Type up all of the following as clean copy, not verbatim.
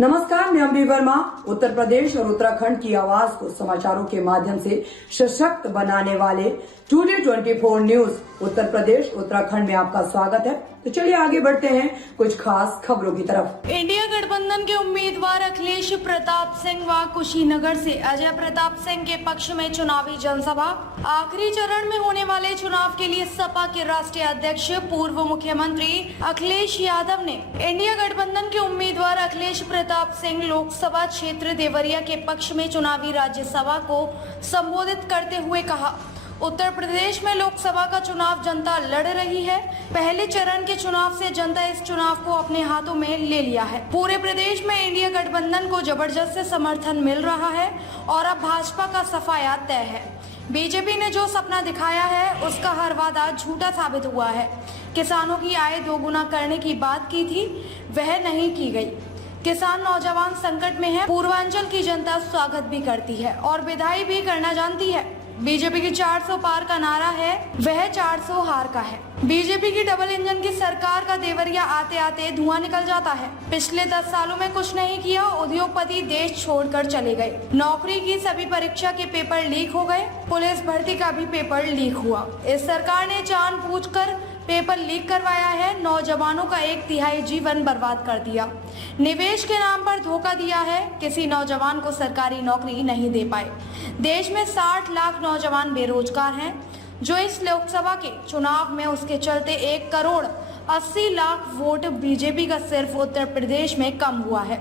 नमस्कार, मैं अम्बी वर्मा। उत्तर प्रदेश और उत्तराखंड की आवाज को समाचारों के माध्यम से सशक्त बनाने वाले टुडे 24 न्यूज उत्तर प्रदेश उत्तराखंड में आपका स्वागत है। तो चलिए आगे बढ़ते हैं कुछ खास खबरों की तरफ। इंडिया गठबंधन के उम्मीदवार अखिलेश प्रताप सिंह व कुशीनगर से अजय प्रताप सिंह के पक्ष में चुनावी जनसभा। आखिरी चरण में होने वाले चुनाव के लिए सपा के राष्ट्रीय अध्यक्ष पूर्व मुख्यमंत्री अखिलेश यादव ने इंडिया गठबंधन के उम्मीदवार अखिलेश प्रताप सिंह लोकसभा क्षेत्र देवरिया के पक्ष में चुनावी राज्यसभा को संबोधित करते हुए कहा, उत्तर प्रदेश में लोकसभा का चुनाव जनता लड़ रही है। पहले चरण के चुनाव से जनता इस चुनाव को अपने हाथों में ले लिया है। पूरे प्रदेश में इंडिया गठबंधन को जबरदस्त समर्थन मिल रहा है और अब भाजपा का सफाया तय है। बीजेपी ने जो सपना दिखाया है उसका हर वादा झूठा साबित हुआ है। किसानों की आय दोगुना करने की बात की थी, वह नहीं की गई। किसान नौजवान संकट में है। पूर्वांचल की जनता स्वागत भी करती है और विदाई भी करना जानती है। बीजेपी की 400 पार का नारा है, वह 400 हार का है। बीजेपी की डबल इंजन की सरकार का देवरिया आते आते धुआं निकल जाता है। पिछले 10 सालों में कुछ नहीं किया। उद्योगपति देश छोड़कर चले गए। नौकरी की सभी परीक्षा के पेपर लीक हो गए। पुलिस भर्ती का भी पेपर लीक हुआ। इस सरकार ने जानबूझकर पेपर लीक करवाया है। नौजवानों का 1/3 जीवन बर्बाद कर दिया। निवेश के नाम पर धोखा दिया है। किसी नौजवान को सरकारी नौकरी नहीं दे पाए। देश में 60 लाख नौजवान बेरोजगार हैं, जो इस लोकसभा के चुनाव में उसके चलते 1,80,00,000 वोट बीजेपी का सिर्फ उत्तर प्रदेश में कम हुआ है।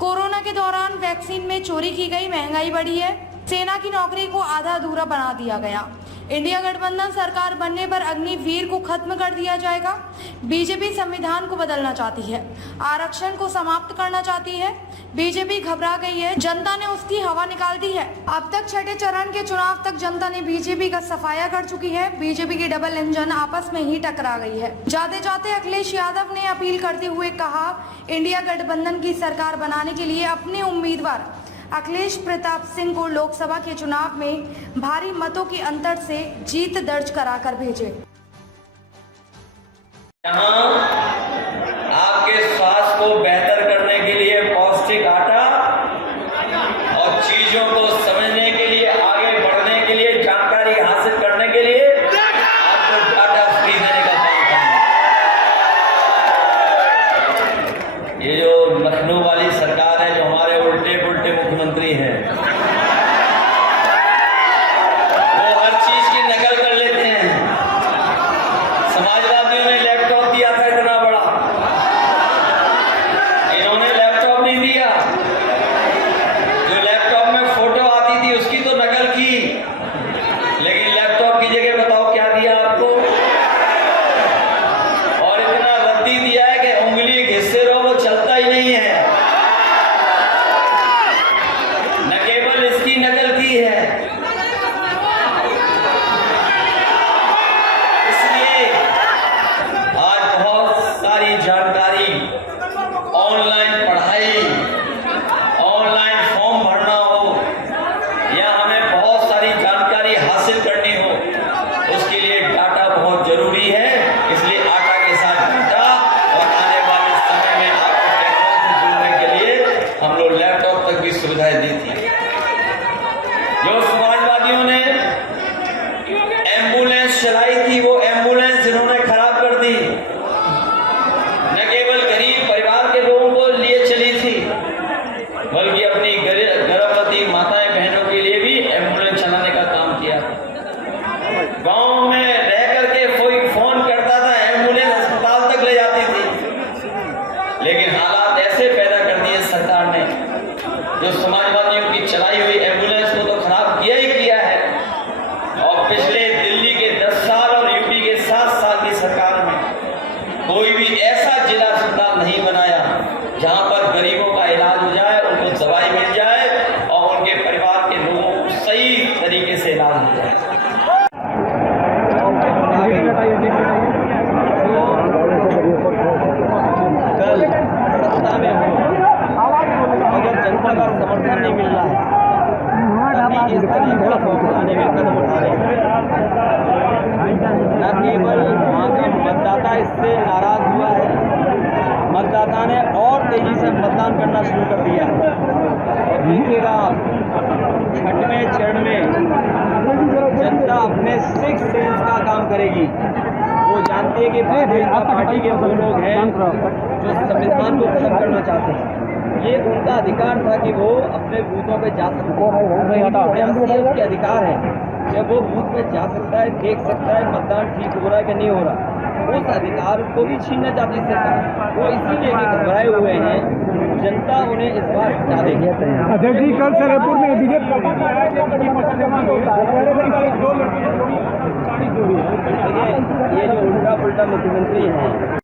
कोरोना के दौरान वैक्सीन में चोरी की गई, महंगाई बढ़ी है। सेना की नौकरी को आधा अधूरा बना दिया गया। इंडिया गठबंधन सरकार बनने पर अग्निवीर को खत्म कर दिया जाएगा। बीजेपी संविधान को बदलना चाहती है, आरक्षण को समाप्त करना चाहती है। बीजेपी घबरा गई है, जनता ने उसकी हवा निकाल दी है। अब तक छठे चरण के चुनाव तक जनता ने बीजेपी का सफाया कर चुकी है। बीजेपी की डबल इंजन आपस में ही टकरा गई है। जाते जाते अखिलेश यादव ने अपील करते हुए कहा, इंडिया गठबंधन की सरकार बनाने के लिए अपने उम्मीदवार अखिलेश प्रताप सिंह को लोकसभा के चुनाव में भारी मतों के अंतर से जीत दर्ज कराकर भेजे। यहाँ आपके स्वास्थ्य को बेहतर करने के लिए पौष्टिक आटा और चीजों को समझने के लिए, आगे बढ़ने के लिए, जानकारी हासिल करने के लिए आपको डाटा फ्री देने का काम करना। ये जो लखनऊ वाली सरकार है, जो हमारे उल्टे पुल्टे मुख्यमंत्री हैं, वो हर चीज की नकल कर लेते हैं। समाजवादियों ने लैपटॉप दिया था इतना बड़ा, इन्होंने लैपटॉप नहीं दिया। जो लैपटॉप में फोटो आती थी उसकी तो नकल की, लेकिन लैपटॉप की जगह बताओ क्या दिया आपको। और इतना रद्दी दिया है कि उंगली घिसते रहो, वो चलता ही नहीं है। न केवल इसकी नकल की है, इसलिए आज बहुत सारी जानकारी, ऑनलाइन पढ़ाई, ऑनलाइन फॉर्म भरना हो या हमें बहुत सारी जानकारी हासिल करनी हो, उसके लिए डाटा बहुत जरूरी है। इसलिए आटा के साथ डाटा, और आने वाले समय में आपको टेक्नोलॉजी से जुड़ने के लिए हम लोग लैपटॉप तक भी सुविधाएं दी थी। जो समाजवादियों ने एम्बुलेंस चलाई थी, वो एम्बुलेंस जिन्होंने खराब कर दी, न केवल गरीब परिवार के लोगों को लिए चली थी, बल्कि अपनी गर्भवती माताएं बहनों के लिए भी एम्बुलेंस चलाने का काम किया। गांव में रह करके कोई फोन करता था, एम्बुलेंस अस्पताल तक ले जाती थी। लेकिन हालात ऐसे पैदा कर दिए सरकार ने, जो समाजवादियों की चलाई हुई एम्बुलेंस को तो खराब किया ही किया है। और पिछले दिल्ली के 10 साल और यूपी के 7 साल की सरकार में कोई भी ऐसा जिला अस्पताल नहीं बनाया जहां पर गरीबों का इलाज हो जाए, उनको दवाई मिल जाए और उनके परिवार के लोगों को सही तरीके से इलाज हो जाए। कल सत्ता में हो, अगर जनता का समर्थन नहीं मिल रहा है, तभी इस तरीके का पहुंचाने में कदम उठा रहे हैं। न केवल वहाँ का मतदाता इससे नाराज हुआ है, मतदाता ने और तेजी से मतदान करना शुरू कर दिया और देखिएगा छठवें चरण में जनता अपने 6 सेंस का काम करेगी। वो जानती है कि भारतीय जनता पार्टी के वो लोग हैं जो संविधान को खत्म करना चाहते हैं। ये उनका अधिकार था कि वो अपने बूथों पे जा सकते हैं, उसके अधिकार है। जब वो बूथ पे जा सकता है, देख सकता है मतदान ठीक हो रहा है कि नहीं हो रहा, उस अधिकार को भी छीनना चाहती सरकार। वो इसीलिए कि घबराए हुए हैं, जनता उन्हें इस बार हटा देगी। अध्यक्ष जी, कल सलेमपुर में बीजेपी देखिए, ये जो उल्टा पुल्टा मुख्यमंत्री हैं